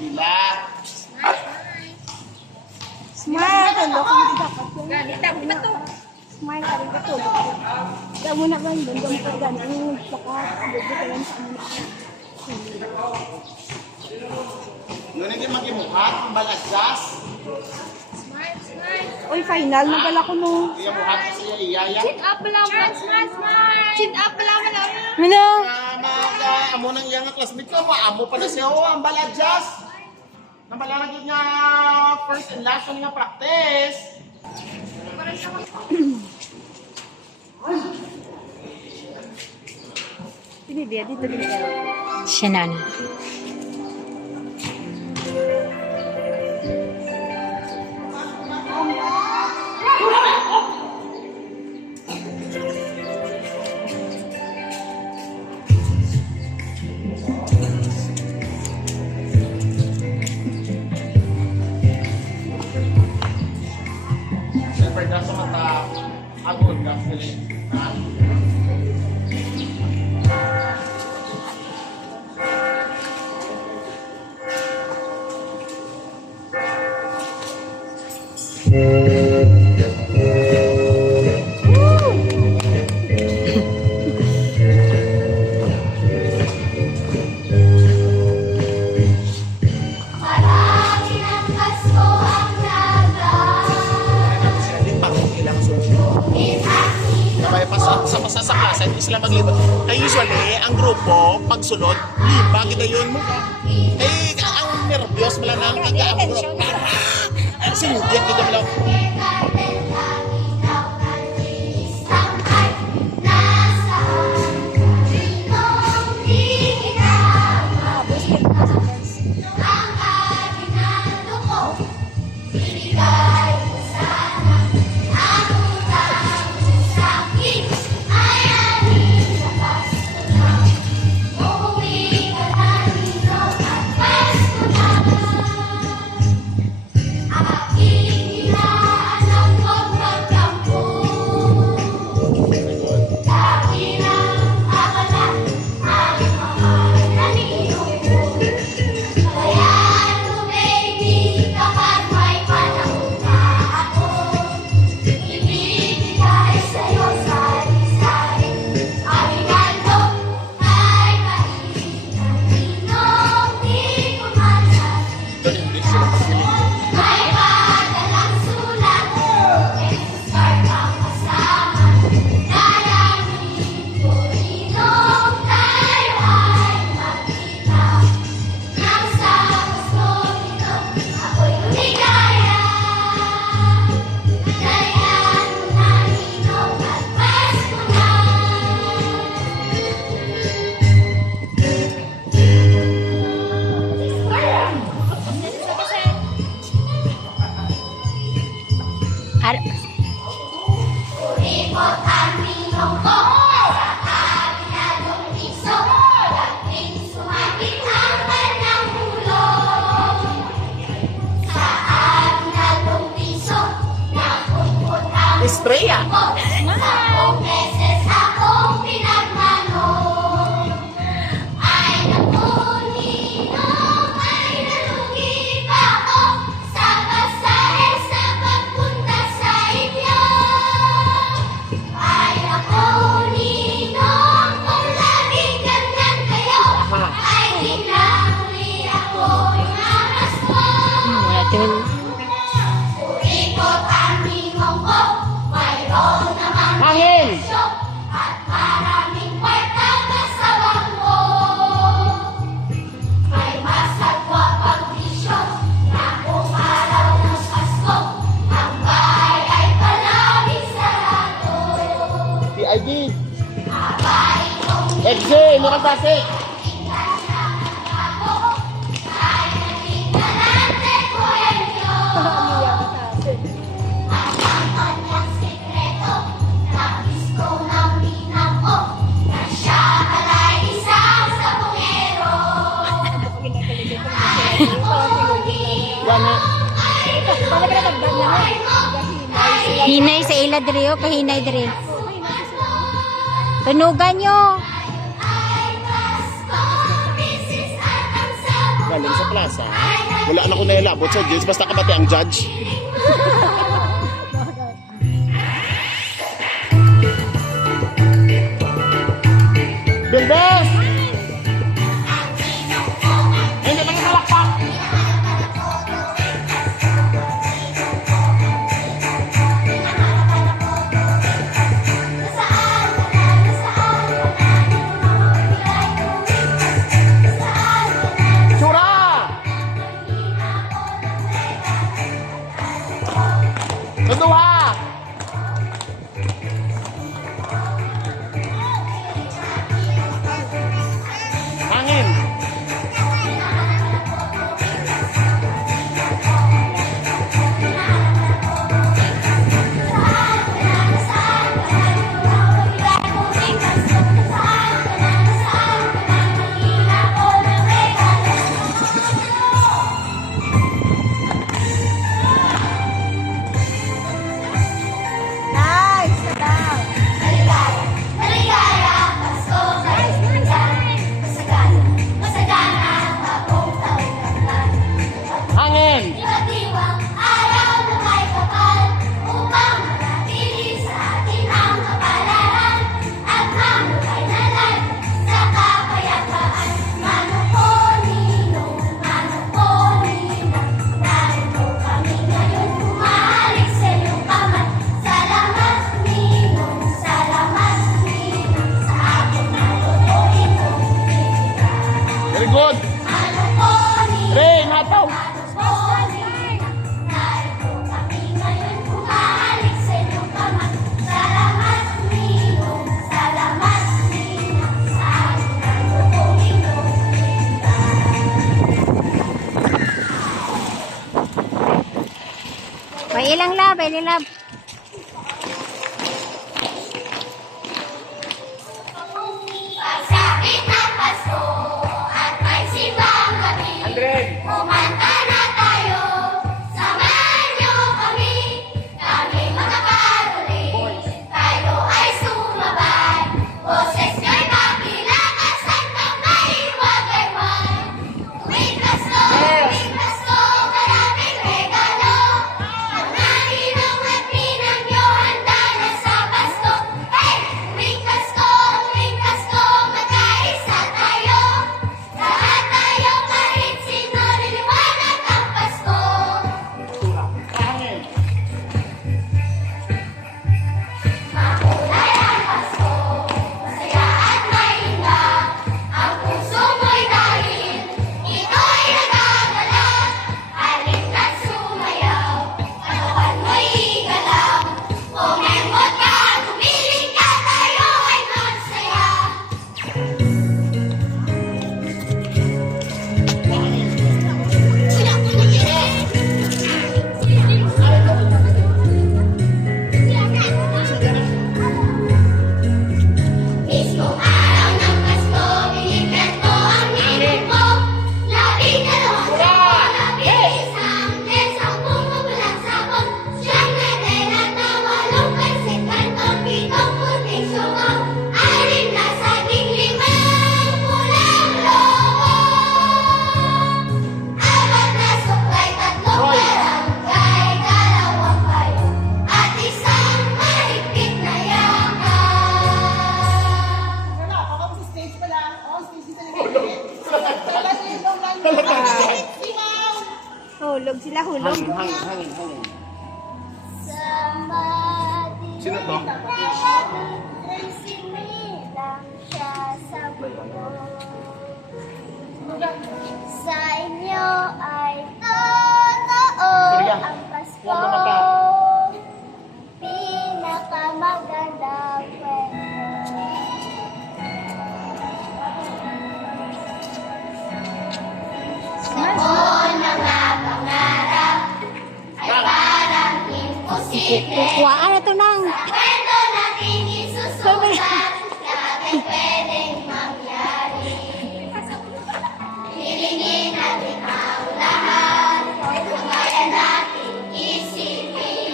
Gila. Smile! Hello, kung dapat yun. Ganita mo ba ito? Smile ka rin katulog. Kaya muna ba yung bandang pa gano'n? Saka, buti ka lang sa muna. Yun ang magimukhat, ang baladjas. Smile, smile. Uy, final. Nagala ko no. Kaya mukhat ko siya iyaya. Chin up lang. Smile, smile, smile. Chin up lang. Ano? Mga amo ng iyang classmate ko, amo pa na siya. Oh, ang baladjas. Nabalaragin nga first and last one nga practice. Hindi, dito din. Siya na ano. Siyempre, nasa mata, agod ka sila. Sa klase, hindi sila maglibot. Kaya usually, ang grupo, pagsunod, liba, kita yun mo. Eh, ang nervyos mo lang ang kagaamuro. Sinugyan, kita mo lang. Estrella. Hangin! PID. Exit, lukas kasi. Hinay sa ila diri o kahinay diri. Tunugan nyo. Galing sa plaza. Wala na ko nailabot sa judge. Basta kabati ang judge. Bilbes! Hindi na nalakpak! Sura! Kedua! Angin! Nice! Tataw! Angin! Very good! Rain, hataw! May ilang lab, may ilang lab. Andre! Kumanta na tayo, samahan niyo kami, kami mga karoli, tayo ay sumabay, boses nyo'y makilakasan kamay, huwag ay man. Tuwing Pasko, maraming regalo, ang naninong at ninang nyo handa na sa Pasko. Hey! Tuwing Pasko, magkaisa tayo, lahat tayo kahit sino liliwanag ang Pasko. Angin! Makulay ang Pasko, masaya at mainga, ang puso mo'y dahil ito'y nagagalak. Halika't sumayaw, katawan mo'y igalaw, kumembot ka, gumiling ka, tayo ay magsaya. Mismong araw ng Pasko, binigyan ko ang ninong ko. Labing dalawang sako, labing isang les, ang pumupulang sapon. Siyang natin at nawalong pansit, kantong pitong puting sumaw. Anim na saging, limang pulang lobo. Apat na suklay, tatlong barangay, dalawang payo, at isang mahigpit na yakap. Hulog sila, hulog. Hangin! Sino to? Sinilang siya sa mundo. Sa inyo ay totoo Sorry, ang Pasko. huwag naman ka. Pinakamagandang kwento. Noon na nga pangarap ay parang imposible. Kukuhaan na to nang. Kwento natin isusulat, lahat ay pwedeng mangyari. Hilingin natin ang lahat, ang kaya natin isipin.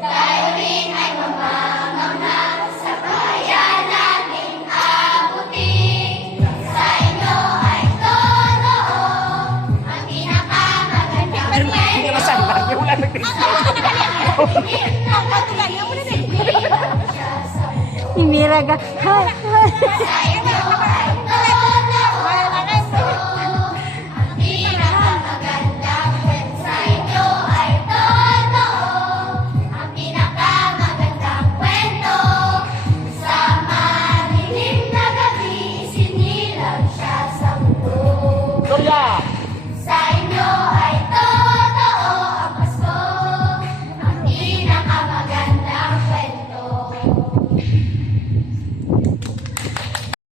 Tayo rin ay mamamangha sa kaya natin abutin. Sa inyo ay totoo ang pinaka Patulanya mo na din. Si Mira ka. Sayang na